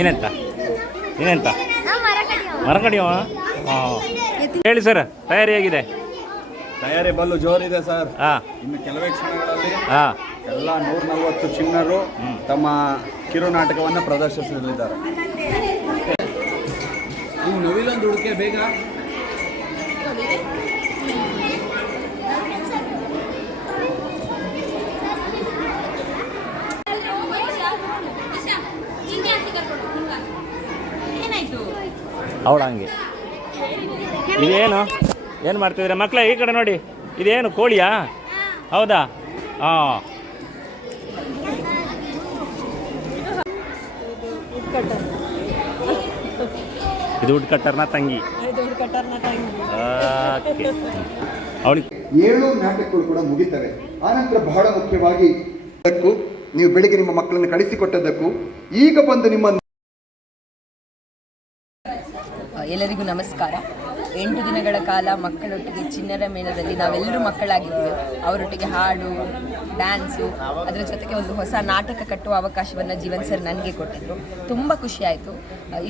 ಏನಂತ ಏನಂತ ಮರ ಕಡಿಯವ. ಹೇಳಿ ಸರ್, ತಯಾರಿ ಆಗಿದೆ? ತಯಾರಿ ಬಲ್ಲು ಜೋರಿದೆ ಸರ್. ಇನ್ನು ಕೆಲವೇ ಕ್ಷಣಗಳಲ್ಲಿ ಎಲ್ಲ 140 ಚಿಣ್ಣರು ತಮ್ಮ ಕಿರು ನಾಟಕವನ್ನು ಪ್ರದರ್ಶಿಸಲಿದ್ದಾರೆ. ನೀವು ನವಿಲೊಂದು ಹುಡುಕೆ ಬೇಗ. ಅವಳ ಹಂಗೆ. ಇದೇನು ಏನು ಮಾಡ್ತಿದ್ದೀರಾ ಮಕ್ಕಳ? ಈ ಕಡೆ ನೋಡಿ, ಇದೇನು ಕೋಳಿಯಾ? ಹೌದಾ? ಹಾಂ, ಇದು ವುಡ್ ಕಟ್ಟರ್ನ ತಂಗಿ. ಅವಳಿಗೆ 7 ನಾಟಕಗಳು ಕೂಡ ಮುಗಿತವೆ. ಆನಂತರ ಬಹಳ ಮುಖ್ಯವಾಗಿ ನೀವು ಬೆಳಿಗ್ಗೆ ನಿಮ್ಮ ಮಕ್ಕಳನ್ನು ಕಳಿಸಿಕೊಟ್ಟದ್ದಕ್ಕೂ ಈಗ ಬಂದು ನಿಮ್ಮ ಎಲ್ಲರಿಗೂ ನಮಸ್ಕಾರ. 8 ದಿನಗಳ ಕಾಲ ಮಕ್ಕಳೊಟ್ಟಿಗೆ ಚಿಣ್ಣರ ಮೇಳದಲ್ಲಿ ನಾವೆಲ್ಲರೂ ಮಕ್ಕಳಾಗಿದ್ದೀವಿ. ಅವರೊಟ್ಟಿಗೆ ಹಾಡು, ಡ್ಯಾನ್ಸು, ಅದರ ಜೊತೆಗೆ ಒಂದು ಹೊಸ ನಾಟಕ ಕಟ್ಟುವ ಅವಕಾಶವನ್ನು ಜೀವನ್ ಸರ್ ನನಗೆ ಕೊಟ್ಟಿದ್ದರು. ತುಂಬ ಖುಷಿಯಾಯಿತು.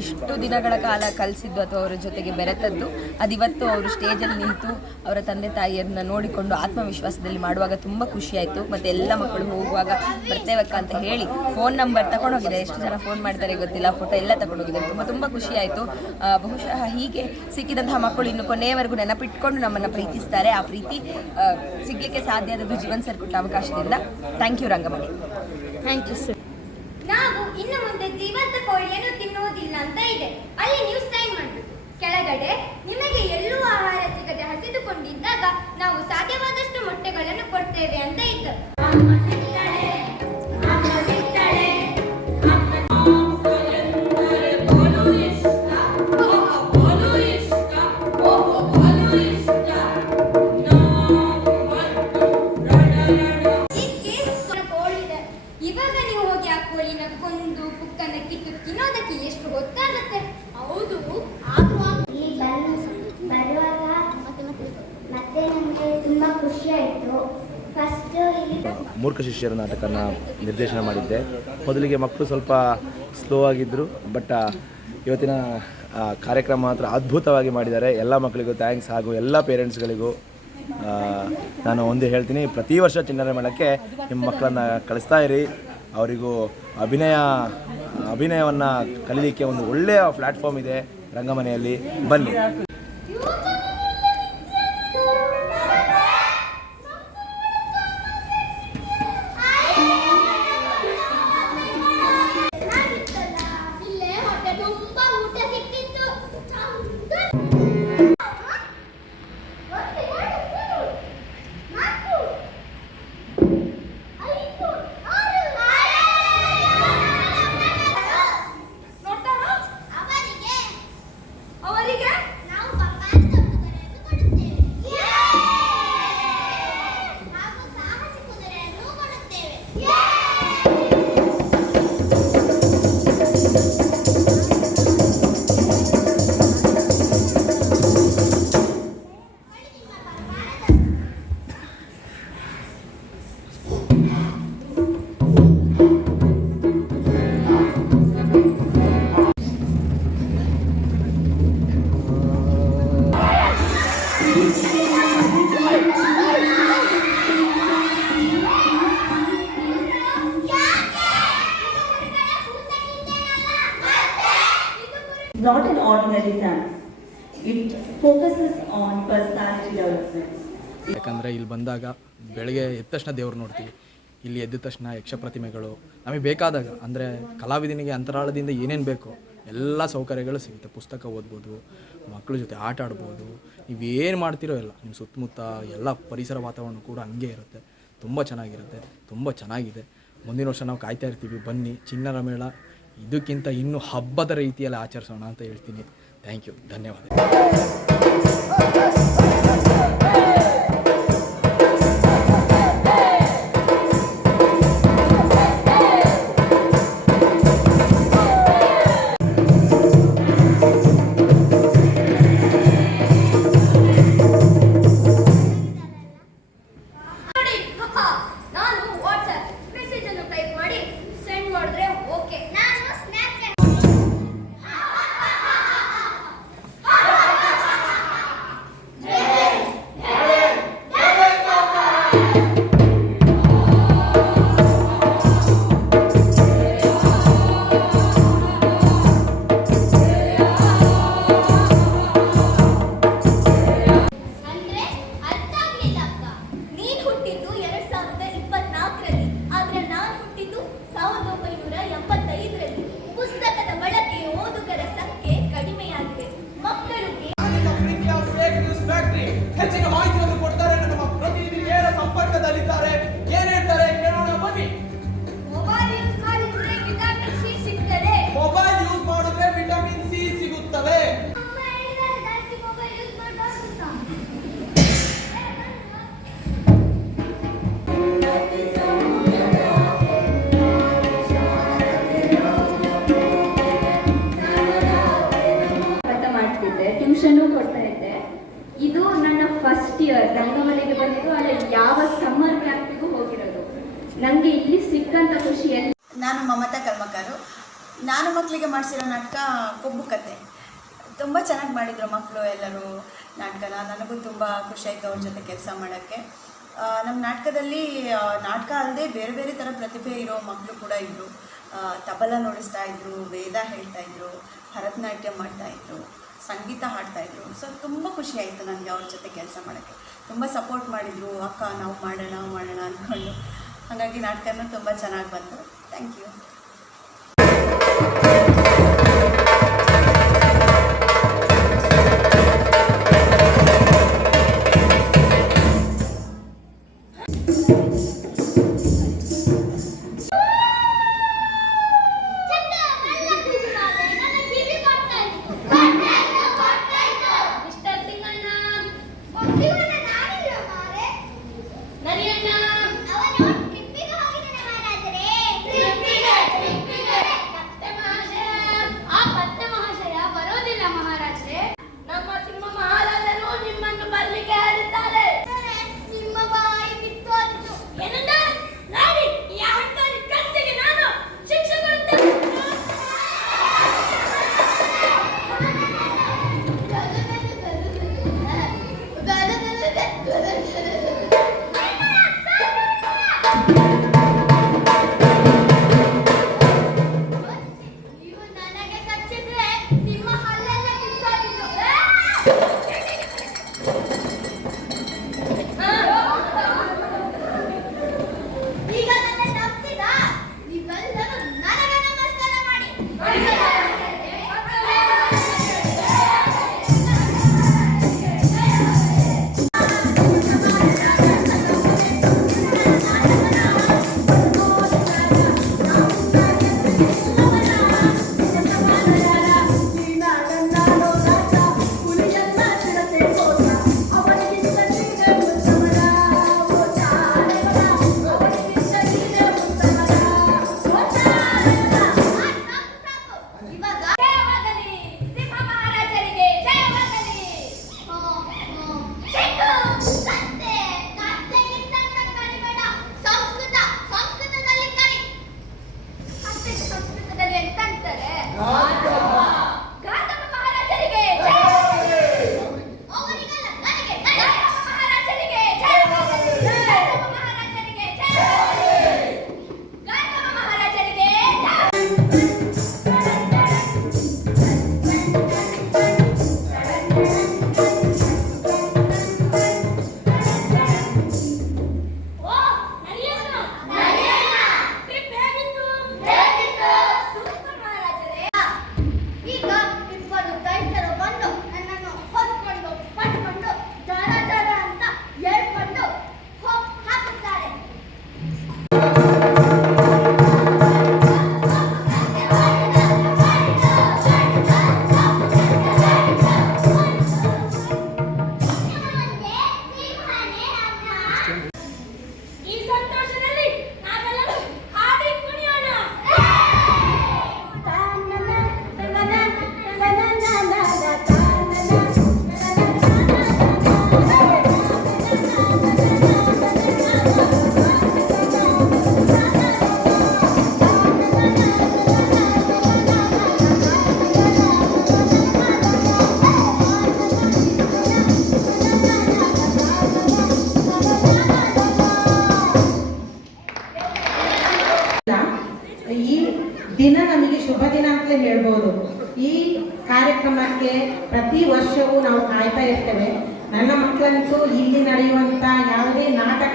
ಇಷ್ಟು ದಿನಗಳ ಕಾಲ ಕಲಿಸಿದ್ದು ಅಥವಾ ಅವರ ಜೊತೆಗೆ ಬೆರೆತದ್ದು ಅದಿವತ್ತು ಅವರು ಸ್ಟೇಜಲ್ಲಿ ನಿಂತು ಅವರ ತಂದೆ ತಾಯಿಯರನ್ನ ನೋಡಿಕೊಂಡು ಆತ್ಮವಿಶ್ವಾಸದಲ್ಲಿ ಮಾಡುವಾಗ ತುಂಬ ಖುಷಿಯಾಯಿತು. ಮತ್ತು ಎಲ್ಲ ಮಕ್ಕಳು ಹೋಗುವಾಗ ಬರ್ತೇವಕ್ಕ ಅಂತ ಹೇಳಿ ಫೋನ್ ನಂಬರ್ ತಗೊಂಡೋಗಿದೆ. ಎಷ್ಟು ಜನ ಫೋನ್ ಮಾಡ್ತಾರೆ ಗೊತ್ತಿಲ್ಲ, ಫೋಟೋ ಎಲ್ಲ ತಗೊಂಡೋಗಿದ್ದಾರೆ. ತುಂಬ ಖುಷಿಯಾಯಿತು. ಬಹುಶಃ ಹೀಗೆ ಸಿಕ್ಕಿದಂತಹ ಮಕ್ಕಳು ಇನ್ನು ಕೊನೆಯವರೆಗೂ ನೆನಪಿಟ್ಕೊಂಡು ನಮ್ಮನ್ನು ಪ್ರೀತಿಸ್ತಾರೆ. ಆ ಪ್ರೀತಿ ಸಿಗಲಿಕ್ಕೆ ಸಾಧ್ಯ ಆದದ್ದು ಜೀವನ್ ಸರ್ ಕೊಟ್ಟ ಅವಕಾಶದಿಂದ. Thank you Rangamani. Thank you sir. ನಾವು ಇನ್ನು ಮುಂದೆ ಜೀವಂತ ಕೋಳಿಯನ್ನು ತಿನ್ನುವುದಿಲ್ಲ ಅಂತ ಇದೆ. ಅಲ್ಲಿ ನೀವು ಸೈನ್ ಮಾಡಬೇಕು. ಕೆಳಗಡೆ ನಿಮಗೆ ಎಲ್ಲೂ ಆಹಾರ ಸಿಗದೆ ಹಸಿದುಕೊಂಡಿದ್ದಾಗ ನಾವು ಸಾಧ್ಯವಾದಷ್ಟು ಮೊಟ್ಟೆಗಳನ್ನು ಕೊಡ್ತೇವೆ ಅಂತ ಇತ್ತು. ಇವಾಗ ನೀವು ಹೋಗಿ ಆ ಕೋಳಿನ ಕೊಂದು ಕುಕ್ಕನ್ನ ಕಿತ್ತು ತಿನ್ನೋದಕ್ಕೆ ಎಷ್ಟು ಹೊತ್ತಾಗುತ್ತೆ? ಹೌದು, ಬರುವಾಗ ಮತ್ತೆ ನಮಗೆ ತುಂಬಾ ಖುಷಿ ಆಯಿತು. ಫಸ್ಟ್ ಮೂರ್ಖ ಶಿಷ್ಯರ ನಾಟಕನ ನಿರ್ದೇಶನ ಮಾಡಿದ್ದೆ. ಮೊದಲಿಗೆ ಮಕ್ಕಳು ಸ್ವಲ್ಪ ಸ್ಲೋ ಆಗಿದ್ದರು, ಬಟ್ ಇವತ್ತಿನ ಕಾರ್ಯಕ್ರಮ ಮಾತ್ರ ಅದ್ಭುತವಾಗಿ ಮಾಡಿದ್ದಾರೆ. ಎಲ್ಲ ಮಕ್ಕಳಿಗೂ ಥ್ಯಾಂಕ್ಸ್. ಹಾಗೂ ಎಲ್ಲ ಪೇರೆಂಟ್ಸ್ಗಳಿಗೂ ನಾನು ಒಂದೇ ಹೇಳ್ತೀನಿ, ಪ್ರತಿ ವರ್ಷ ಚಿಣ್ಣರ ಮೇಳಕ್ಕೆ ನಿಮ್ಮ ಮಕ್ಕಳನ್ನು ಕಳಿಸ್ತಾ ಇರಿ. ಅವರಿಗೂ ಅಭಿನಯವನ್ನು ಕಲೀಲಿಕ್ಕೆ ಒಂದು ಒಳ್ಳೆಯ ಪ್ಲ್ಯಾಟ್ಫಾರ್ಮ್ ಇದೆ ರಂಗಮನೆಯಲ್ಲಿ. ಬನ್ನಿ. Not an ordinary dance. It focuses on personality development. ಯಾಕಂದರೆ ಇಲ್ಲಿ ಬಂದಾಗ ಬೆಳಗ್ಗೆ ಎದ್ದ ತಕ್ಷಣ ದೇವ್ರು ನೋಡ್ತೀವಿ. ಇಲ್ಲಿ ಎದ್ದ ತಕ್ಷಣ ಯಕ್ಷ ಪ್ರತಿಮೆಗಳು ನಮಗೆ ಬೇಕಾದಾಗ, ಅಂದರೆ ಕಲಾವಿದನಿಗೆ ಅಂತರಾಳದಿಂದ ಏನೇನು ಬೇಕೋ ಎಲ್ಲ ಸೌಕರ್ಯಗಳು ಸಿಗುತ್ತೆ. ಪುಸ್ತಕ ಓದ್ಬೋದು, ಮಕ್ಕಳ ಜೊತೆ ಆಟ ಆಡ್ಬೋದು, ನೀವೇನು ಮಾಡ್ತಿರೋ ಎಲ್ಲ ನಿಮ್ಮ ಸುತ್ತಮುತ್ತ ಎಲ್ಲ ಪರಿಸರ ವಾತಾವರಣ ಕೂಡ ಹಂಗೆ ಇರುತ್ತೆ. ತುಂಬ ಚೆನ್ನಾಗಿರುತ್ತೆ, ತುಂಬ ಚೆನ್ನಾಗಿದೆ. ಮುಂದಿನ ವರ್ಷ ನಾವು ಕಾಯ್ತಾ ಇರ್ತೀವಿ. ಬನ್ನಿ, ಚಿಣ್ಣರ ಮೇಳ ಇದಕ್ಕಿಂತ ಇನ್ನೂ ಹಬ್ಬದ ರೀತಿಯಲ್ಲಿ ಆಚರಿಸೋಣ ಅಂತ ಹೇಳ್ತೀನಿ. ಥ್ಯಾಂಕ್ ಯು, ಧನ್ಯವಾದ. ನಾನು ವಾಟ್ಸ್ಆ್ಯಪ್ ಮೆಸೇಜ್ ಅನ್ನು ಟೈಪ್ ಮಾಡಿ ಸೆಂಡ್ ಮಾಡಿದ್ರೆ ಓಕೆ. ನಾನು ಸ್ನ್ಯಾಪ್ಚಾಟ್ ತಂಡದಲ್ಲಿದ್ದಾರೆ. ಏನ್ ಹೇಳ್ತಾರೆ ಕೇಳೋಣ ಬನ್ನಿ. ಮೊಬೈಲ್ ಯೂಸ್ ಮಾಡಿದ್ರೆ ವಿಟಮಿನ್ ಸಿ ಸಿಗ್ತದೆ. ಮೊಬೈಲ್ ಯೂಸ್ ಮಾಡಿದ್ರೆ ವಿಟಮಿನ್ ಸಿ ಸಿಗುತ್ತದೆ. ಅಮ್ಮ ಹೇಳಿದ್ದಾರೆ ಜಾಸ್ತಿ ಮೊಬೈಲ್ ಯೂಸ್ ಮಾಡಬಾರ್ದು ಅಂತ. ಪಾಠ ಮಾಡ್ತಿದ್ದೆ, ಟ್ಯೂಷನ್ನು ಕೊಡ್ತಾ ಇದ್ದೆ. ಇದು ನನ್ನ ಫಸ್ಟ್ ಇಯರ್ ರಂಗಮನೆಗೆ ಬಂದಿದ್ದು, ಆದರೆ ಯಾವ ಸಮ್ಮರ್ ಕ್ಯಾಂಪಿಗೂ ಹೋಗಿರೋದು. ನನಗೆ ಇಲ್ಲಿ ಸಿಕ್ಕಂಥ ಖುಷಿ ಎಲ್ಲಿ. ನಾನು ಮಮತಾ ಕಲ್ಮಕಾರು. ನಾನು ಮಕ್ಕಳಿಗೆ ಮಾಡಿಸಿರೋ ನಾಟಕ ಕೊಬ್ಬು ಕತೆ. ತುಂಬ ಚೆನ್ನಾಗಿ ಮಾಡಿದರು ಮಕ್ಕಳು ಎಲ್ಲರೂ ನಾಟಕನ. ನನಗೂ ತುಂಬ ಖುಷಿಯಾಯಿತು ಅವ್ರ ಜೊತೆ ಕೆಲಸ ಮಾಡೋಕ್ಕೆ. ನಮ್ಮ ನಾಟಕದಲ್ಲಿ ನಾಟಕ ಅಲ್ಲದೆ ಬೇರೆ ಬೇರೆ ಥರ ಪ್ರತಿಭೆ ಇರೋ ಮಕ್ಕಳು ಕೂಡ ಇದ್ದರು. ತಬಲ ನುಡಿಸ್ತಾ ಇದ್ದರು, ವೇದ ಹೇಳ್ತಾಯಿದ್ರು, ಭರತನಾಟ್ಯ ಮಾಡ್ತಾಯಿದ್ರು, ಸಂಗೀತ ಹಾಡ್ತಾಯಿದ್ರು. ಸೊ ತುಂಬ ಖುಷಿಯಾಯಿತು ನನಗೆ ಅವ್ರ ಜೊತೆ ಕೆಲಸ ಮಾಡೋಕ್ಕೆ. ತುಂಬ ಸಪೋರ್ಟ್ ಮಾಡಿದರು, ಅಕ್ಕ ನಾವು ಮಾಡೋಣ ಅಂದ್ಕೊಂಡು. ಹಾಗಾಗಿ ನಾಟಕನೂ ತುಂಬ ಚೆನ್ನಾಗಿ ಬಂತು. Thank you. ದಿನ ನಮಗೆ ಶುಭ ದಿನ ಅಂತಲೇ ಹೇಳ್ಬೋದು. ಈ ಕಾರ್ಯಕ್ರಮಕ್ಕೆ ಪ್ರತಿ ವರ್ಷವೂ ನಾವು ಕಾಯ್ತಾ ಇರ್ತೇವೆ. ನನ್ನ ಮಕ್ಕಳಂತೂ ಇಲ್ಲಿ ನಡೆಯುವಂಥ ಯಾವುದೇ ನಾಟಕ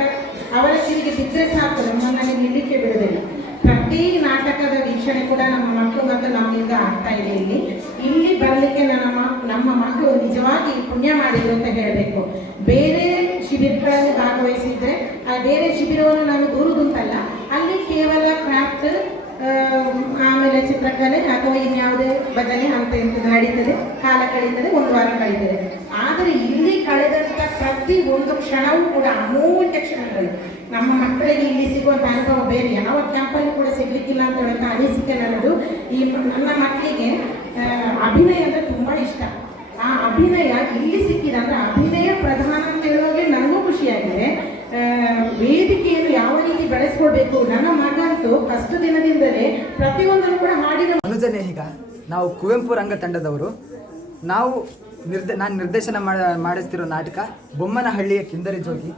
ಅವರ ಕಿವಿಗೆ ಬಿದ್ದರೆ ಸಾಕು, ನಮ್ಮನ್ನು ನಿಲ್ಲಿಕ್ಕೆ ಬಿಡುವುದಿಲ್ಲ. ಪ್ರತಿ ನಾಟಕದ ವೀಕ್ಷಣೆ ಕೂಡ ನಮ್ಮ ಮಕ್ಕಳು ಮತ್ತು ನಮ್ಮಿಂದ ಆಗ್ತಾ ಇದೆ ಇಲ್ಲಿ. ಇಲ್ಲಿ ಬರಲಿಕ್ಕೆ ನಮ್ಮ ಮಕ್ಕಳು ನಿಜವಾಗಿ ಪುಣ್ಯ ಮಾಡಿದ್ರು ಅಂತ ಹೇಳಬೇಕು. ಬೇರೆ ಶಿಬಿರಗಳಲ್ಲಿ ಭಾಗವಹಿಸಿದ್ರೆ ಬೇರೆ ಶಿಬಿರವನ್ನು ನಾನು ದೂರುದುಂಟಲ್ಲ, ಅಲ್ಲಿ ಕೇವಲ ಕ್ರಾಫ್ಟ್ ಆಮೇಲೆ ಚಿತ್ರಕಲೆ ಅಥವಾ ಇನ್ಯಾವುದೇ ಭಜನೆ ಅಂತ ಎಂಥದ್ದು ನಡೀತದೆ, ಕಾಲ ಕಳೀತದೆ, ಒಂದು ವಾರ ಕಳೀತದೆ. ಆದರೆ ಇಲ್ಲಿ ಕಳೆದಂಥ ಪ್ರತಿ ಒಂದು ಕ್ಷಣವೂ ಕೂಡ ಅಮೂಲ್ಯ ಕ್ಷಣಗಳು. ನಮ್ಮ ಮಕ್ಕಳಿಗೆ ಇಲ್ಲಿ ಸಿಗುವಂಥ ಅನುಭವ ಬೇರೆ ಯಾವ ಕ್ಯಾಂಪಲ್ಲಿ ಕೂಡ ಸಿಗ್ಲಿಕ್ಕಿಲ್ಲ ಅಂತ ಹೇಳುವಂಥ ಅನಿಸಿಕೆ ನನ್ನದು. ನನ್ನ ಮಕ್ಕಳಿಗೆ ಅಭಿನಯ ಅಂದರೆ ತುಂಬ ಇಷ್ಟ. ಆ ಅಭಿನಯ ಇಲ್ಲಿ ಸಿಕ್ಕಿದೆ ಅಂದರೆ ಅಭಿನಯ ಪ್ರಧಾನ ಅಂತ ಹೇಳುವಾಗೆ ನನಗೂ ಖುಷಿಯಾಗಿದೆ. ವೇದಿಕೆಯನ್ನು ಯಾವ ರೀತಿ ಬೆಳೆಸ್ಕೊಳ್ಬೇಕು. ನನ್ನ ಮಗಂತೂ ಫಸ್ಟ್ ದಿನದಿಂದಲೇ ಪ್ರತಿಯೊಂದನ್ನು ಕೂಡ ಹಾಡಿದ ಅನುಜನೇಹಿಗ ನಾವು ಕುವೆಂಪು ರಂಗ ತಂಡದವರು. ನಾವು ನಾನು ನಿರ್ದೇಶನ ಮಾಡಿಸ್ತಿರೋ ನಾಟಕ ಬೊಮ್ಮನಹಳ್ಳಿಯ ಕಿಂದರಿ ಜೋಗಿ.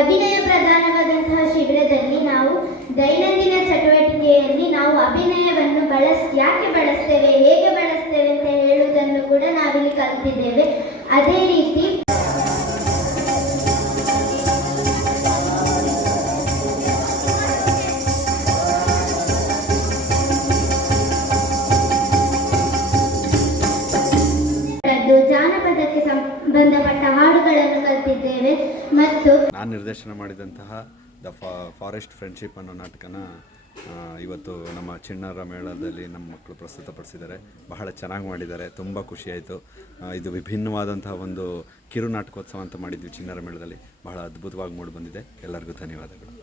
ಅಭಿನಯ ಪ್ರಧಾನವಾದಂತಹ ಶಿಬಿರದಲ್ಲಿ ನಾವು ದೈನಂದಿನ ಚಟುವಟಿಕೆಯಲ್ಲಿ ನಾವು ಅಭಿನಯವನ್ನು ಯಾಕೆ ಬಳಸ್ತೇವೆ, ಹೇಗೆ ಬಳಸ್ತೇವೆ ಅಂತ ಹೇಳುವುದನ್ನು ಕೂಡ ನಾವಿಲ್ಲಿ ಕಲಿತಿದ್ದೇವೆ. ಅದೇ ರೀತಿ ಜಾನಪದಕ್ಕೆ ಸಂಬಂಧಪಟ್ಟ ಹಾಡುಗಳನ್ನು ಕಲಿತಿದ್ದೇವೆ. ಮತ್ತು ನಾನು ನಿರ್ದೇಶನ ಮಾಡಿದಂತಹ ದ ಫಾರೆಸ್ಟ್ ಫ್ರೆಂಡ್ಶಿಪ್ ಅನ್ನೋ ನಾಟಕನ ಇವತ್ತು ನಮ್ಮ ಚಿಣ್ಣರ ಮೇಳದಲ್ಲಿ ನಮ್ಮ ಮಕ್ಕಳು ಪ್ರಸ್ತುತಪಡಿಸಿದ್ದಾರೆ. ಬಹಳ ಚೆನ್ನಾಗಿ ಮಾಡಿದ್ದಾರೆ, ತುಂಬ ಖುಷಿಯಾಯಿತು. ಇದು ವಿಭಿನ್ನವಾದಂತಹ ಒಂದು ಕಿರು ನಾಟಕೋತ್ಸವ ಅಂತ ಮಾಡಿದ್ವಿ ಚಿಣ್ಣರ ಮೇಳದಲ್ಲಿ. ಬಹಳ ಅದ್ಭುತವಾಗಿ ಮೂಡಿ ಬಂದಿದೆ. ಎಲ್ಲರಿಗೂ ಧನ್ಯವಾದಗಳು.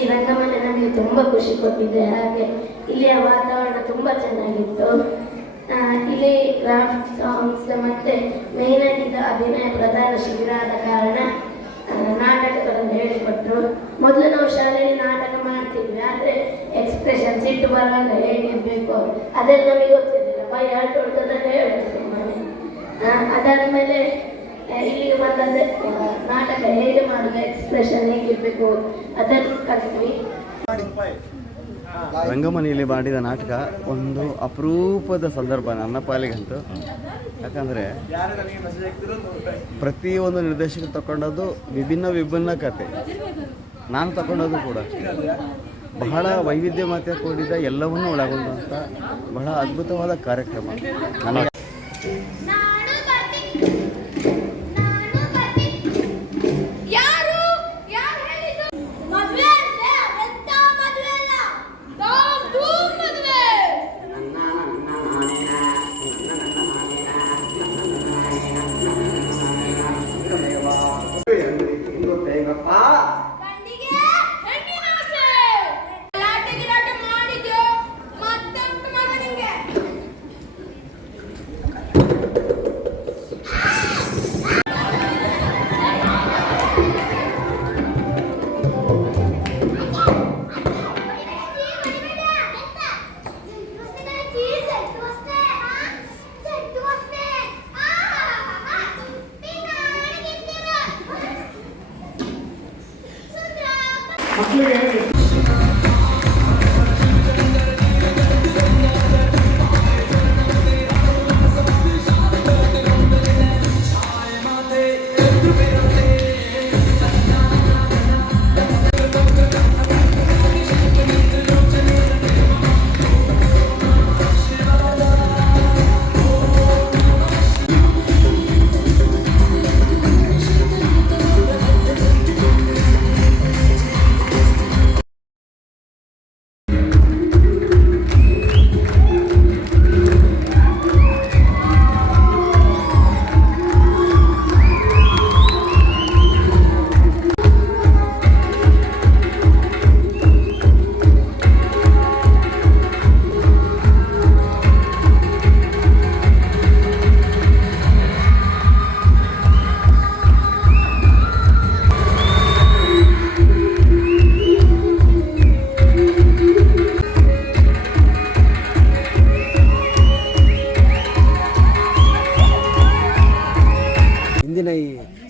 ಈ ರಂಗಮನೆ ನನಗೆ ತುಂಬ ಖುಷಿ ಕೊಟ್ಟಿದೆ. ಹಾಗೆ ಇಲ್ಲಿಯ ವಾತಾವರಣ ತುಂಬ ಚೆನ್ನಾಗಿತ್ತು. ಇಲ್ಲಿ ಕ್ರಾಫ್ಟ್ ಸಾಂಗ್ಸ್ ಮತ್ತು ಮೇಯ್ನಾಗಿ ಅಭಿನಯ ಪ್ರಧಾನ ಶಿಬಿರ ಆದ ಕಾರಣ ನಾಟಕಗಳನ್ನು ಹೇಳಿಕೊಟ್ರು. ಮೊದಲು ನಾವು ಶಾಲೆಯಲ್ಲಿ ನಾಟಕ ಮಾಡ್ತಿದ್ವಿ, ಆದರೆ ಎಕ್ಸ್ಪ್ರೆಷನ್ ಸಿಟ್ಟು ಬರುವಾಗ ಹೇಗಿರಬೇಕು ಅದೆಲ್ಲ ನಮಗೆ ಗೊತ್ತಿರಲಿಲ್ಲ. ಬೈ ಹಾರ್ಟ್ ಹೊಡೆದದನ್ನು ಹೇಳೋದು ಸುಮ್ಮನೆ. ಅದಾದಮೇಲೆ ಇಲ್ಲಿಗೆ ಬಂದರೆ ನಾಟಕ ಹೇಗೆ ಮಾಡೋದು, ಎಕ್ಸ್ಪ್ರೆಷನ್ ಹೇಗಿರಬೇಕು ಅದನ್ನು ಕಲಿತ್ವಿ. ರಂಗಮನೆಯಲ್ಲಿ ಮಾಡಿದ ನಾಟಕ ಒಂದು ಅಪರೂಪದ ಸಂದರ್ಭ ನನ್ನ ಪಾಲಿಗಂತೂ. ಯಾಕಂದರೆ ಪ್ರತಿಯೊಂದು ನಿರ್ದೇಶಕರು ತಗೊಂಡದ್ದು ವಿಭಿನ್ನ ಕತೆ, ನಾನು ತಗೊಂಡದ್ದು ಕೂಡ ಬಹಳ ವೈವಿಧ್ಯಮತೆ ಕೂಡಿದ ಎಲ್ಲವನ್ನೂ ಒಳಗೊಂಡಂಥ ಬಹಳ ಅದ್ಭುತವಾದ ಕಾರ್ಯಕ್ರಮ. ನನಗೆ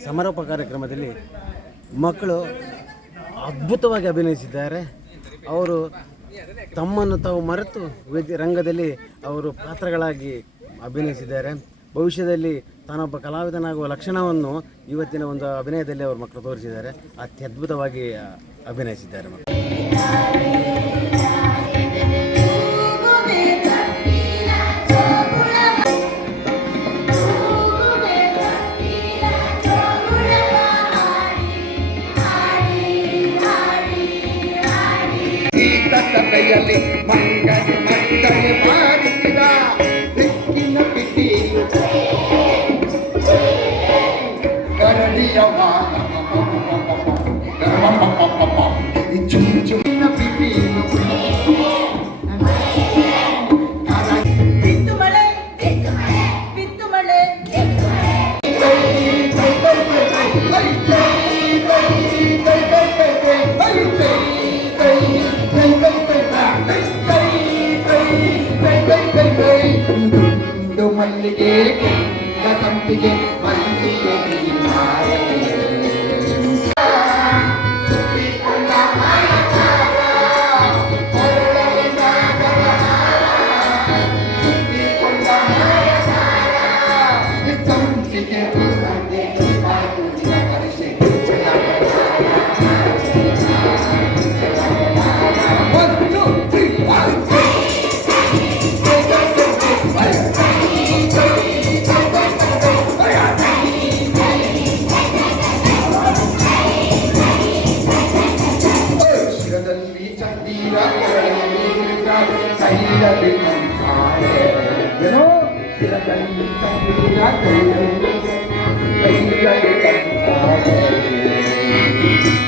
ಸಮಾರೋಪ ಕಾರ್ಯಕ್ರಮದಲ್ಲಿ ಮಕ್ಕಳು ಅದ್ಭುತವಾಗಿ ಅಭಿನಯಿಸಿದ್ದಾರೆ. ಅವರು ತಮ್ಮನ್ನು ತಾವು ಮರೆತು ರಂಗದಲ್ಲಿ ಅವರು ಪಾತ್ರಗಳಾಗಿ ಅಭಿನಯಿಸಿದ್ದಾರೆ. ಭವಿಷ್ಯದಲ್ಲಿ ತಾನೊಬ್ಬ ಕಲಾವಿದನಾಗುವ ಲಕ್ಷಣವನ್ನು ಇವತ್ತಿನ ಒಂದು ಅಭಿನಯದಲ್ಲಿ ಅವರು ಮಕ್ಕಳು ತೋರಿಸಿದ್ದಾರೆ. ಅತ್ಯದ್ಭುತವಾಗಿ ಅಭಿನಯಿಸಿದ್ದಾರೆ ಮಕ್ಕಳು. ಕೈಯಲ್ಲಿ ಮಂಗನೆ ಮಂಗನೆ ಮಾಡಿಸಿದ ಬೆಕ್ಕಿನ ಪಿಟಿ ಕರಡಿಯ ಚುಂಚುವಿನ ಪಿಟಿ ಬಿತ್ತು ಮಳೆ ಬಿತ್ತು ಮಳೆ ಮಲ್ಲಿಗೆ ಸಂಪಿಗೆ ಮಲ್ಲಿಗೆ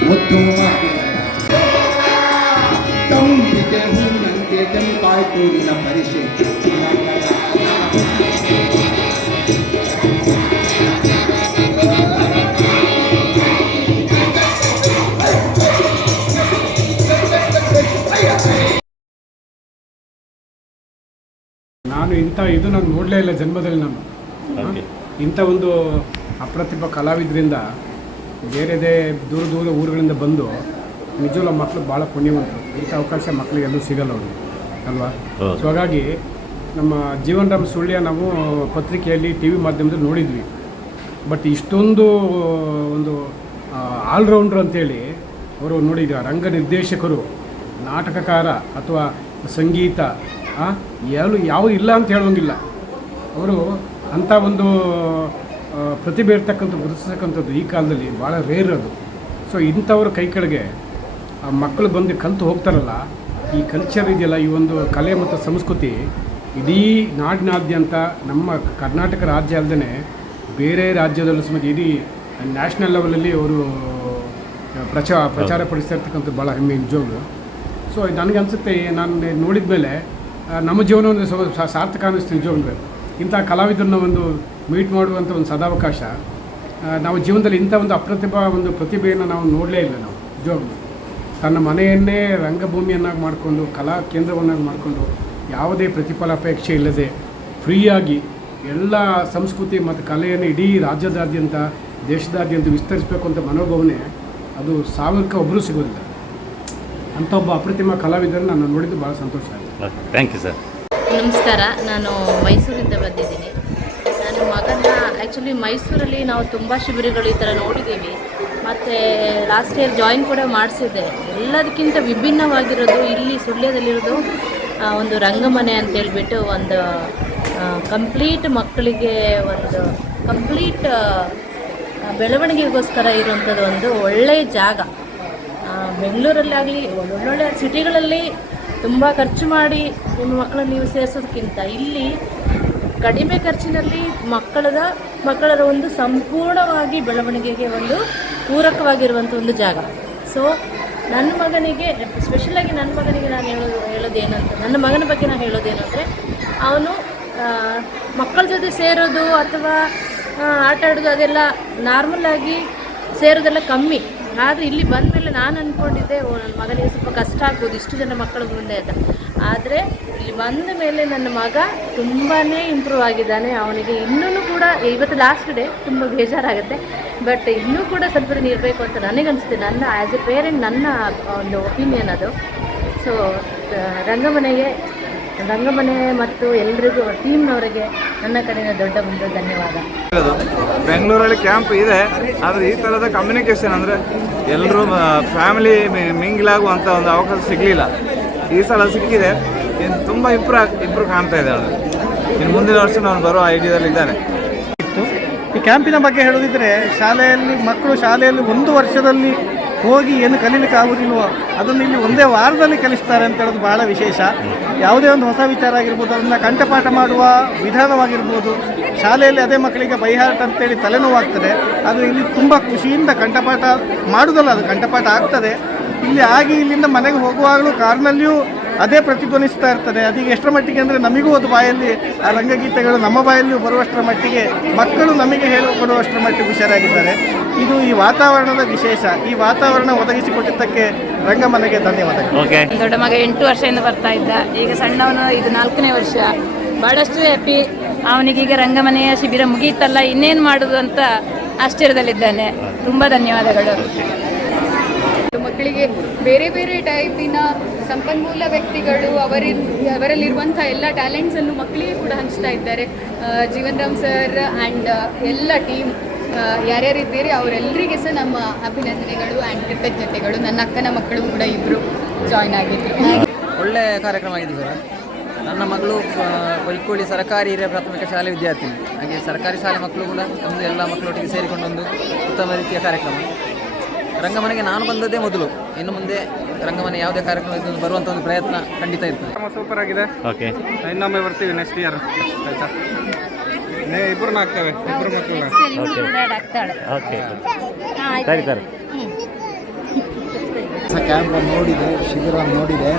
ಮುದ್ದು ತಂಬಿಗೆ ಹೂನಂತೆ ಕೆಂಪಾಯ್ತು ನಿನ್ನ ಪರಿಸ್ಥಿತಿ. ನಾನು ಇದು ನಾನು ನೋಡಲೇ ಇಲ್ಲ ಜನ್ಮದಲ್ಲಿ. ನಾನು ಇಂಥ ಒಂದು ಅಪ್ರತಿಭ ಕಲಾವಿದರಿಂದ ಬೇರೆ ದೂರ ಊರುಗಳಿಂದ ಬಂದು ನಿಜವಲ್ಲ ಮಕ್ಕಳು ಭಾಳ ಪುಣ್ಯವಂತರು. ಇಂಥ ಅವಕಾಶ ಮಕ್ಕಳಿಗೆ ಎಲ್ಲೂ ಸಿಗಲ್ಲ ಅವರು ಅಲ್ವಾ. ಸೊ ಹಾಗಾಗಿ ನಮ್ಮ ಜೀವನ್ ರಾಮ್ ಸುಳ್ಯ ನಾವು ಪತ್ರಿಕೆಯಲ್ಲಿ ಟಿ ವಿ ಮಾಧ್ಯಮದಲ್ಲಿ ನೋಡಿದ್ವಿ. ಬಟ್ ಇಷ್ಟೊಂದು ಒಂದು ಆಲ್ರೌಂಡ್ರ್ ಅಂತೇಳಿ ಅವರು ನೋಡಿದ್ವಿ. ರಂಗ ನಿರ್ದೇಶಕರು, ನಾಟಕಕಾರ ಅಥವಾ ಸಂಗೀತ ಯಾವ ಇಲ್ಲ ಅಂತ ಹೇಳೋಂಗಿಲ್ಲ. ಅವರು ಅಂಥ ಒಂದು ಪ್ರತಿಭೆ ಇರ್ತಕ್ಕಂಥ ಗುರುತಿಸ್ತಕ್ಕಂಥದ್ದು ಈ ಕಾಲದಲ್ಲಿ ಭಾಳ ರೇರ್ ಅದು. ಸೊ ಇಂಥವ್ರ ಕೈ ಕೆಳಗೆ ಮಕ್ಕಳು ಬಂದು ಕಲಿತು ಹೋಗ್ತಾರಲ್ಲ, ಈ ಕಲ್ಚರ್ ಇದೆಯಲ್ಲ, ಈ ಒಂದು ಕಲೆ ಮತ್ತು ಸಂಸ್ಕೃತಿ ಇಡೀ ನಾಡಿನಾದ್ಯಂತ ನಮ್ಮ ಕರ್ನಾಟಕ ರಾಜ್ಯ ಅಲ್ಲದೆ ಬೇರೆ ರಾಜ್ಯದಲ್ಲೂ ಸಮೇತ ಇಡೀ ನ್ಯಾಷನಲ್ ಲೆವೆಲಲ್ಲಿ ಅವರು ಪ್ರಚಾರ ಪಡಿಸ್ತಾ ಇರ್ತಕ್ಕಂಥ ಭಾಳ ಹೆಮ್ಮೆ ನಿಜವಾಗ್ಲು. ಸೊ ನನಗೆ ಅನಿಸುತ್ತೆ, ನಾನು ನೋಡಿದ ಮೇಲೆ ನಮ್ಮ ಜೀವನವನ್ನು ಸಾರ್ಥಕ ಅನ್ನಿಸ್ತು ನಿಜವಾಗ್ಲೂ. ಇಂಥ ಕಲಾವಿದರನ್ನ ಒಂದು ಮೀಟ್ ಮಾಡುವಂಥ ಒಂದು ಸದಾವಕಾಶ ನಾವು ಜೀವನದಲ್ಲಿ ಇಂಥ ಒಂದು ಪ್ರತಿಭೆಯನ್ನು ನಾವು ನೋಡಲೇ ಇಲ್ಲ. ನಾವು ನಿಜವಾಗ್ಲೂ ತನ್ನ ಮನೆಯನ್ನೇ ರಂಗಭೂಮಿಯನ್ನಾಗಿ ಮಾಡಿಕೊಂಡು, ಕಲಾ ಕೇಂದ್ರವನ್ನಾಗಿ ಮಾಡಿಕೊಂಡು, ಯಾವುದೇ ಪ್ರತಿಫಲಾಪೇಕ್ಷೆ ಇಲ್ಲದೆ ಫ್ರೀಯಾಗಿ ಎಲ್ಲ ಸಂಸ್ಕೃತಿ ಮತ್ತು ಕಲೆಯನ್ನು ಇಡೀ ರಾಜ್ಯದಾದ್ಯಂತ ದೇಶದಾದ್ಯಂತ ವಿಸ್ತರಿಸಬೇಕು ಅಂತ ಮನೋಭಾವನೆ ಅದು ಸಾವಿರಕ್ಕೆ ಒಬ್ಬರು ಸಿಗೋದಿಲ್ಲ. ಅಂಥ ಒಬ್ಬ ಅಪ್ರತಿಮ ಕಲಾವಿದರನ್ನು ನಾನು ನೋಡಿದ್ದು ಭಾಳ ಸಂತೋಷ ಆಯಿತು. Thank you sir. ನಮಸ್ಕಾರ, ನಾನು ಮೈಸೂರಿಂದ ಬಂದಿದ್ದೀನಿ. ನನ್ನ ಮಗನ ಆ್ಯಕ್ಚುಲಿ ಮೈಸೂರಲ್ಲಿ ನಾವು ತುಂಬ ಶಿಬಿರಗಳು ಈ ಥರ ನೋಡಿದ್ದೀವಿ, ಮತ್ತು ಲಾಸ್ಟ್ ಇಯರ್ ಜಾಯಿನ್ ಕೂಡ ಮಾಡಿಸಿದ್ದೆ. ಎಲ್ಲದಕ್ಕಿಂತ ವಿಭಿನ್ನವಾಗಿರೋದು ಇಲ್ಲಿ ಸುಳ್ಯದಲ್ಲಿರೋದು ಒಂದು ರಂಗಮನೆ ಅಂತೇಳ್ಬಿಟ್ಟು ಒಂದು ಕಂಪ್ಲೀಟ್ ಮಕ್ಕಳಿಗೆ ಒಂದು ಕಂಪ್ಲೀಟ್ ಬೆಳವಣಿಗೆಗೋಸ್ಕರ ಇರುವಂಥದ್ದು ಒಂದು ಒಳ್ಳೆಯ ಜಾಗ. ಬೆಂಗಳೂರಲ್ಲಾಗಲಿ ಒಳ್ಳೊಳ್ಳೆ ಸಿಟಿಗಳಲ್ಲಿ ತುಂಬ ಖರ್ಚು ಮಾಡಿ ನಿಮ್ಮ ಮಕ್ಕಳನ್ನು ನೀವು ಸೇರಿಸೋದಕ್ಕಿಂತ ಇಲ್ಲಿ ಕಡಿಮೆ ಖರ್ಚಿನಲ್ಲಿ ಮಕ್ಕಳ ಒಂದು ಸಂಪೂರ್ಣವಾಗಿ ಬೆಳವಣಿಗೆಗೆ ಒಂದು ಪೂರಕವಾಗಿರುವಂಥ ಒಂದು ಜಾಗ. ಸೊ ನನ್ನ ಮಗನಿಗೆ ಸ್ಪೆಷಲಾಗಿ ನನ್ನ ಮಗನಿಗೆ ನಾನು ಹೇಳೋದೇನಂತ ನನ್ನ ಮಗನ ಬಗ್ಗೆ ನಾನು ಹೇಳೋದೇನೆಂದರೆ, ಅವನು ಮಕ್ಕಳ ಜೊತೆ ಸೇರೋದು ಅಥವಾ ಆಟ ಆಡೋದು ಅದೆಲ್ಲ ನಾರ್ಮಲಾಗಿ ಸೇರೋದೆಲ್ಲ ಕಮ್ಮಿ. ಆದರೆ ಇಲ್ಲಿ ಬಂದ ಮೇಲೆ ನಾನು ಅಂದ್ಕೊಂಡಿದ್ದೆ, ನನ್ನ ಮಗನಿಗೆ ಸ್ವಲ್ಪ ಕಷ್ಟ ಆಗ್ಬೋದು ಇಷ್ಟು ಜನ ಮಕ್ಕಳ ಮುಂದೆ ಅಂತ. ಆದರೆ ಇಲ್ಲಿ ಬಂದ ಮೇಲೆ ನನ್ನ ಮಗ ತುಂಬಾ ಇಂಪ್ರೂವ್ ಆಗಿದ್ದಾನೆ. ಅವನಿಗೆ ಇನ್ನೂ ಕೂಡ ಇವತ್ತು ಲಾಸ್ಟ್ ಡೇ ತುಂಬ ಬೇಜಾರಾಗುತ್ತೆ, ಬಟ್ ಇನ್ನೂ ಕೂಡ ಸ್ವಲ್ಪ ದಿನ ಇರಬೇಕು ಅಂತ ನನಗನ್ಸುತ್ತೆ. ನನ್ನ ಆ್ಯಸ್ ಎ ಪೇರೆಂಟ್ ನನ್ನ ಒಂದು ಒಪಿನಿಯನ್ ಅದು. ಸೊ ರಂಗಮನೆ ಮತ್ತು ಎಲ್ರಿಗೂ ಟೀಮ್ನವರಿಗೆ ನನ್ನ ಕಡೆಯಿಂದ ದೊಡ್ಡ ಒಂದು ಧನ್ಯವಾದ. ಬೆಂಗಳೂರಲ್ಲಿ ಕ್ಯಾಂಪ್ ಇದೆ, ಆದರೆ ಈ ಥರದ ಕಮ್ಯುನಿಕೇಷನ್ ಅಂದರೆ ಎಲ್ಲರೂ ಫ್ಯಾಮಿಲಿ ಮಿಂಗ್ಲ್ ಆಗುವಂಥ ಒಂದು ಅವಕಾಶ ಸಿಗಲಿಲ್ಲ. ಈ ಸಲ ಸಿಕ್ಕಿದೆ, ಇನ್ನು ತುಂಬ ಇಂಪ್ರೂವ್ ಕಾಣ್ತಾ ಇದೆ. ಅದು ಇನ್ನು ಮುಂದಿನ ವರ್ಷ ನಾನು ಬರೋ ಐಡಿಯಾದಲ್ಲಿದ್ದಾನೆ. ಈ ಕ್ಯಾಂಪಿನ ಬಗ್ಗೆ ಹೇಳೋದಿದ್ದರೆ, ಮಕ್ಕಳು ಶಾಲೆಯಲ್ಲಿ ಒಂದು ವರ್ಷದಲ್ಲಿ ಹೋಗಿ ಏನು ಕಲೀಲಿಕ್ಕೆ ಆಗೋದಿಲ್ವೋ ಅದನ್ನು ಇಲ್ಲಿ ಒಂದೇ ವಾರದಲ್ಲಿ ಕಲಿಸ್ತಾರೆ ಅಂತ ಹೇಳೋದು ಬಹಳ ವಿಶೇಷ. ಯಾವುದೇ ಒಂದು ಹೊಸ ವಿಚಾರ ಆಗಿರ್ಬೋದು, ಅದನ್ನು ಕಂಠಪಾಠ ಮಾಡುವ ವಿಧಾನವಾಗಿರ್ಬೋದು, ಶಾಲೆಯಲ್ಲಿ ಅದೇ ಮಕ್ಕಳಿಗೆ ಬೈಹಾರ್ಟ್ ಅಂತೇಳಿ ತಲೆನೋವಾಗ್ತದೆ. ಅದು ಇಲ್ಲಿ ತುಂಬ ಖುಷಿಯಿಂದ ಕಂಠಪಾಠ ಮಾಡೋದಲ್ಲ, ಅದು ಕಂಠಪಾಠ ಆಗ್ತದೆ. ಇಲ್ಲಿ ಆಗಿ ಇಲ್ಲಿಂದ ಮನೆಗೆ ಹೋಗುವಾಗಲೂ ಕಾರ್ನಲ್ಲಿಯೂ ಅದೇ ಪ್ರತಿಧ್ವನಿಸ್ತಾ ಇರ್ತದೆ. ಅದೀಗ ಎಷ್ಟರ ಮಟ್ಟಿಗೆ ಅಂದರೆ ನಮಗೂ ಒಂದು ಬಾಯಲ್ಲಿ ಆ ರಂಗಗೀತೆಗಳು ನಮ್ಮ ಬಾಯಲ್ಲಿಯೂ ಬರುವಷ್ಟರ ಮಟ್ಟಿಗೆ ಮಕ್ಕಳು ನಮಗೆ ಹೇಳಿಕೊಡುವಷ್ಟರ ಮಟ್ಟಿಗೆ ಹುಷಾರಾಗಿದ್ದಾರೆ. ಇದು ಈ ವಾತಾವರಣದ ವಿಶೇಷ. ಈ ವಾತಾವರಣ ಒದಗಿಸಿಕೊಟ್ಟಿದ್ದಕ್ಕೆ ರಂಗಮನೆಗೆ ಧನ್ಯವಾದಗಳು. ದೊಡ್ಡ ಮಗ 8 ವರ್ಷದಿಂದ ಬರ್ತಾ ಇದ್ದ, ಈಗ ಸಣ್ಣವನು ಇದು 4ನೇ ವರ್ಷ. ಭಾಳಷ್ಟು ಹ್ಯಾಪಿ. ಅವನಿಗೀಗ ರಂಗಮನೆಯ ಶಿಬಿರ ಮುಗಿಯಿತಲ್ಲ, ಇನ್ನೇನು ಮಾಡೋದು ಅಂತ ಆಶ್ಚರ್ಯದಲ್ಲಿದ್ದಾನೆ. ತುಂಬ ಧನ್ಯವಾದಗಳು. ಮಕ್ಕಳಿಗೆ ಬೇರೆ ಬೇರೆ ಟೈಪಿನ ಸಂಪನ್ಮೂಲ ವ್ಯಕ್ತಿಗಳು ಅವರಲ್ಲಿರುವಂಥ ಎಲ್ಲ ಟ್ಯಾಲೆಂಟ್ಸನ್ನು ಮಕ್ಕಳಿಗೆ ಕೂಡ ಹಂಚ್ತಾ ಇದ್ದಾರೆ. ಜೀವನ್ ರಾಮ್ ಸರ್ ಆ್ಯಂಡ್ ಎಲ್ಲ ಟೀಮ್ ಯಾರ್ಯಾರಿದ್ದೀರಿ ಅವರೆಲ್ಲರಿಗೆ ಸಹ ನಮ್ಮ ಅಭಿನಂದನೆಗಳು ಆ್ಯಂಡ್ ಕೃತಜ್ಞತೆಗಳು. ನನ್ನ ಅಕ್ಕನ ಮಕ್ಕಳು ಕೂಡ ಇಬ್ಬರು ಜಾಯ್ನ್ ಆಗಿದ್ರು. ಒಳ್ಳೆಯ ಕಾರ್ಯಕ್ರಮ ಆಗಿದೆ ಸರ್. ನನ್ನ ಮಗಳು ಬೈಕೋಳಿ ಸರ್ಕಾರಿ ಹಿರಿಯ ಪ್ರಾಥಮಿಕ ಶಾಲೆ ವಿದ್ಯಾರ್ಥಿನಿ. ಹಾಗೆ ಸರ್ಕಾರಿ ಶಾಲೆ ಮಕ್ಕಳು ಕೂಡ ಒಂದು ಎಲ್ಲ ಮಕ್ಕಳೊಟ್ಟಿಗೆ ಸೇರಿಕೊಂಡು ಒಂದು ಉತ್ತಮ ರೀತಿಯ ಕಾರ್ಯಕ್ರಮ. ರಂಗಮನೆಗೆ ನಾನು ಬಂದದ್ದೇ ಮೊದಲು. ಇನ್ನು ಮುಂದೆ ರಂಗಮನೆ ಯಾವುದೇ ಕಾರ್ಯಕ್ರಮ ಇದ್ದು ಬರುವಂಥ ಒಂದು ಪ್ರಯತ್ನ ಖಂಡಿತ ಇರ್ತದೆ. ಸೂಪರ್ ಆಗಿದೆ. ಓಕೆ, ಇನ್ನೊಮ್ಮೆ ಬರ್ತೀವಿ ನೆಕ್ಸ್ಟ್ ಇಯರ್. ಆಯ್ತಾ? ಇಬ್ಬರನ್ನ ಆಗ್ತೇವೆ, ಇಬ್ಬರು ಮಕ್ಕಳನ್ನ. ಓಕೆ, ಸರಿ ಸರ್. ಕ್ಯಾಂಪ್ ನೋಡಿದೆ, ಶಿಬಿರ ನೋಡಿದೆ.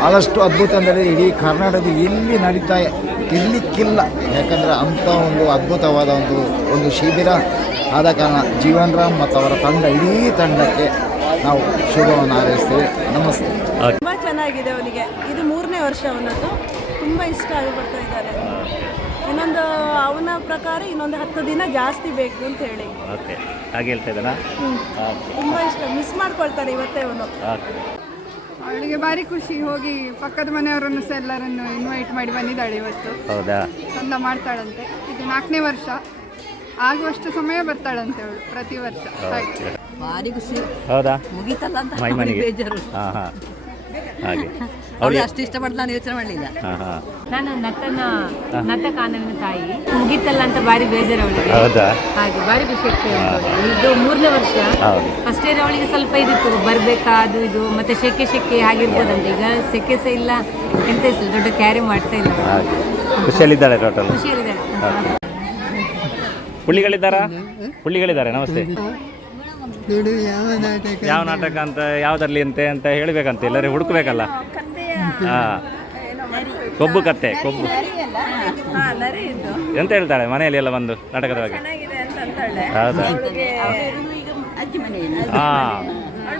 ಭಾಳಷ್ಟು ಅದ್ಭುತ ಅಂದರೆ ಇಡೀ ಕರ್ನಾಟಕದ ಎಲ್ಲಿ ನಡೀತಾ ಇರಲಿಕ್ಕಿಲ್ಲ. ಯಾಕಂದರೆ ಅಂಥ ಒಂದು ಅದ್ಭುತವಾದ ಒಂದು ಶಿಬಿರ ಆದ ಕಾರಣ ಜೀವನ್ ರಾಮ್ ಮತ್ತು ಅವರ ತಂಡ, ಇಡೀ ತಂಡಕ್ಕೆ ನಾವು ಶುಭವನ್ನು ಹಾರೈಸ್ತೇವೆ. ನಮಸ್ತೆ. ತುಂಬ ಚೆನ್ನಾಗಿದೆ ಅವನಿಗೆ. ಇದು 3ನೇ ವರ್ಷ ಅವನದ್ದು. ತುಂಬ ಇಷ್ಟ ಆಗಿ ಬರ್ತಾ ಇದ್ದಾರೆ. ಇನ್ನೊಂದು ಅವನ ಪ್ರಕಾರ ಇನ್ನೊಂದು 10 ದಿನ ಜಾಸ್ತಿ ಬೇಕು ಅಂತ ಹೇಳಿ. ಓಕೆ, ಹಾಗೆ ಹೇಳ್ತಾ ಇದ್ದಾನಾ? ತುಂಬ ಇಷ್ಟ, ಮಿಸ್ ಮಾಡ್ಕೊಳ್ತಾನೆ ಇವತ್ತೇ ಅವನು. ಅವಳಿಗೆ ಭಾರಿ ಖುಷಿ. ಹೋಗಿ ಪಕ್ಕದ ಮನೆಯವರನ್ನು ಸಹ ಎಲ್ಲರನ್ನು ಇನ್ವೈಟ್ ಮಾಡಿ ಬಂದಿದ್ದಾಳೆ ಇವತ್ತು. ಹೌದಾ? ಚಂದ ಮಾಡ್ತಾಳಂತೆ. ಇದು 4ನೇ ವರ್ಷ. ಆಗುವಷ್ಟು ಸಮಯ ಬರ್ತಾಳಂತೆ ಅವಳು ಪ್ರತಿ ವರ್ಷ. ಭಾರಿ ಖುಷಿ. ಹೌದಾ? ಮುಗೀತಲ್ಲ ಅಂತ ಮೈಮನಿಗೆ ಬೇಜಾರು. ಹಾಂ ಹಾಂ, ಹಾಗೆ ಅವಳು ಅಷ್ಟು ಇಷ್ಟಪಟ್ಟು ನಾನು ಯೋಚನೆ ಮಾಡಲಿಲ್ಲ. ಹಾಂ ಹಾಂ, ನಾನು ನಟಕಾನನ ತಾಯಿ. ಮುಗೀತಲ್ಲ ಅಂತ ಭಾರಿ ಬೇಜಾರು ಅವಳಿಗೆ. ಹೌದಾ? ಹಾಗೆ ಭಾರಿ ಖುಷಿ ಆಗ್ತದೆ. ಇದು 3ನೇ ವರ್ಷ. ಫಸ್ಟ್ ಇಯರ್ ಅವಳಿಗೆ ಸ್ವಲ್ಪ ಇದಿತ್ತು, ಬರಬೇಕಾ ಅದು ಇದು, ಮತ್ತೆ ಸೆಕೆ ಆಗಿರ್ಬೋದಂತ. ಈಗ ಸೆಕೆ ಸಹ ಇಲ್ಲ, ಎಂತ ಇಲ್ಲ, ದೊಡ್ಡ ಕ್ಯಾರಿ ಮಾಡ್ತಾ ಇಲ್ಲ. ಖುಷಿಯಲ್ಲಿದ್ದಾಳೆ, ಟೋಟಲ್ ಖುಷಿಯಲ್ಲಿದ್ದಾಳೆ. ಪುಳ್ಳಿಗಳಿದ್ದಾರೆ. ನಮಸ್ತೆ. ಯಾವ ನಾಟಕ ಅಂತ, ಯಾವುದರಲ್ಲಿ ಅಂತ ಹೇಳಬೇಕಂತ ಎಲ್ಲರೂ ಹುಡುಕ್ಬೇಕಲ್ಲ. ಹಾಂ, ಕೊಬ್ಬು ಕತ್ತೆ, ಕೊಬ್ಬು ಎಂತ ಹೇಳ್ತಾಳೆ ಮನೆಯಲ್ಲಿ ಎಲ್ಲ ಬಂದು ನಾಟಕದ ಬಗ್ಗೆ? ಹೌದಾ? ಹಾಂ,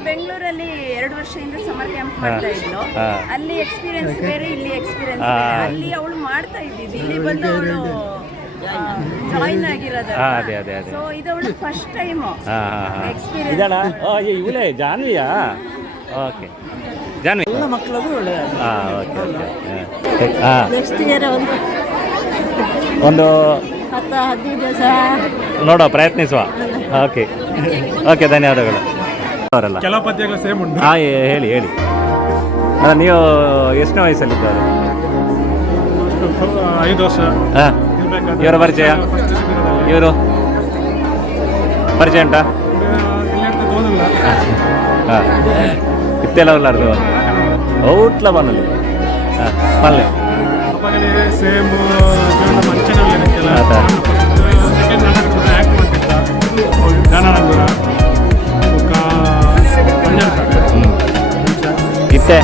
ಬೆಂಗಳೂರಲ್ಲಿ 2 ವರ್ಷದಿಂದ ಸಮರ್ ಕ್ಯಾಂಪ್ ಮಾಡ್ತಾ ಇದ್ಲು. ಅಲ್ಲಿ ಎಕ್ಸ್ಪೀರಿಯನ್ಸ್ ಬೇರೆ, ಇಲ್ಲಿ ಎಕ್ಸ್ಪೀರಿಯನ್ಸ್ ಬೇರೆ. ಅಲ್ಲಿ ಅವಳು ಮಾಡ್ತಾ ಇದ್ದಿದ್ದು, ಇಲ್ಲಿ ಬಂದು ಅವಳು ಜಾಯಿನ್ ಆಗಿರೋದು. ಸೊ ಇದು ಅವಳು ಫಸ್ಟ್ ಟೈಮ್ ಎಕ್ಸ್ಪೀರಿಯನ್ಸ್. ಇದಳ ಇವಳೇ ಜಾನ್ವಿಯಾ? ಓಕೆ, ಜಾನ್ವಿ ಎಲ್ಲ ಮಕ್ಕಳದು ಒಳ್ಳೆಯದು. ಹಾಂ, ಓಕೆ ಓಕೆ. ಹಾಂ, ನೆಕ್ಸ್ಟ್ ಇಯರ್ ಒಂದು 10-15 ದಿವಸ ನೋಡುವ, ಪ್ರಯತ್ನಿಸುವ. ಓಕೆ ಓಕೆ, ಧನ್ಯವಾದಗಳು. ಅವರಲ್ಲ ಕೆಲವು ಪದ್ಯಗಳು ಸೇಮ್ ಉಂಟು. ಹಾಂ, ಹೇಳಿ ಹೇಳಿ. ನೀವು ಎಷ್ಟನೇ ವಯಸ್ಸಲ್ಲಿದ್ದಾರೆ? 5 ವರ್ಷ. ಹಾಂ, ಇವರ ಪರಿಚಯ? ಇವರು ಪರಿಚಯ ಉಂಟಾ? ಹಾಂ, ಇತ್ತೆಲ್ಲ ಉಳ್ಳಾರ್ದು ಔಟ್ಲ ಬನ್ನಲಿ. ಹಾಂ, ಪಲ್ಲೆ ಸೇಮ್ ಮಂಚನ ಸೆಕೆಂಡ್ ನಾಟಕ ಆ್ಯಕ್ಟ್ ಮಾಡ್ತಿದ್ದ ಜ್ಞಾನಾನಂದರ ಇತ್ತೆ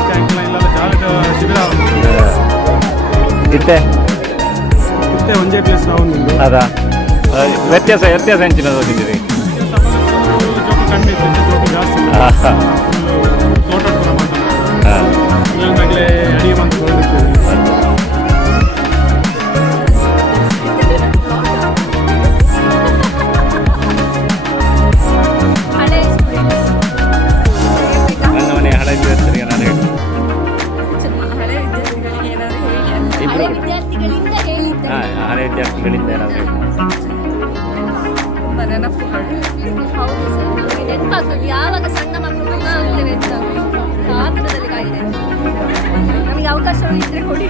ಶಿಬಿರ ಇತ್ತೆ ಒಂದೇ ಪ್ಲೇಸ್ ನಾವು ಅದಾ? ವ್ಯತ್ಯಾಸ ಹೆಂಚಿನ ಹೋಗಿದ್ದೀರಿ? ಅಡಿಗೆ ಬಂದು ರಂಗಮನೆ ಹಳೆ ವಿದ್ಯಾರ್ಥಿಗಳಿಗೆ ನಾನು ಹೇಳಿ ಹಳೆ ವಿದ್ಯಾರ್ಥಿಗಳಿಂದ ಏನಾದರೂ ನೆನಪಾಗ್ತದೆ. ಯಾವಾಗ ಸಣ್ಣ ಮಕ್ಕಳು ಆಗ್ತೇವೆ ಅಂತ ಕಾತರದಲ್ಲಿ ಕಾಯ್ದೆ. ನಮಗೆ ಅವಕಾಶ ಇದ್ರೆ ಕೊಡಿ.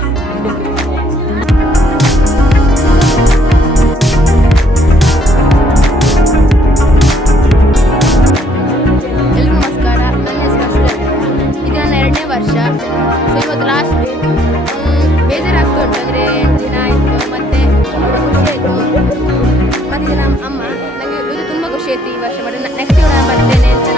ಎಲ್ರಿಗೂ ನಮಸ್ಕಾರ. ನನ್ನ ಹೆಸರು ಅಶ್ವಿನಿ. ಇದು ನನ್ನ 2ನೇ ವರ್ಷ. ಸೊ ಇವತ್ತು ಲಾಸ್ಟ್ ಡೇ. ಬೇಜಾರಾಗ್ತಾ ಉಂಟು. ಅಂದರೆ ದಿನ ಆಯಿತು, ಮತ್ತು ಖುಷಿ ಆಯಿತು. ಮತ್ತು ನಮ್ಮ ಅಮ್ಮ ನನಗೆ ಇದು ತುಂಬ ಖುಷಿ ಆಯಿತು ಈ ವರ್ಷ. ಮತ್ತು ನೆಕ್ಸ್ಟ್ ನಾನು ಬರ್ತೇನೆ ಅಂತ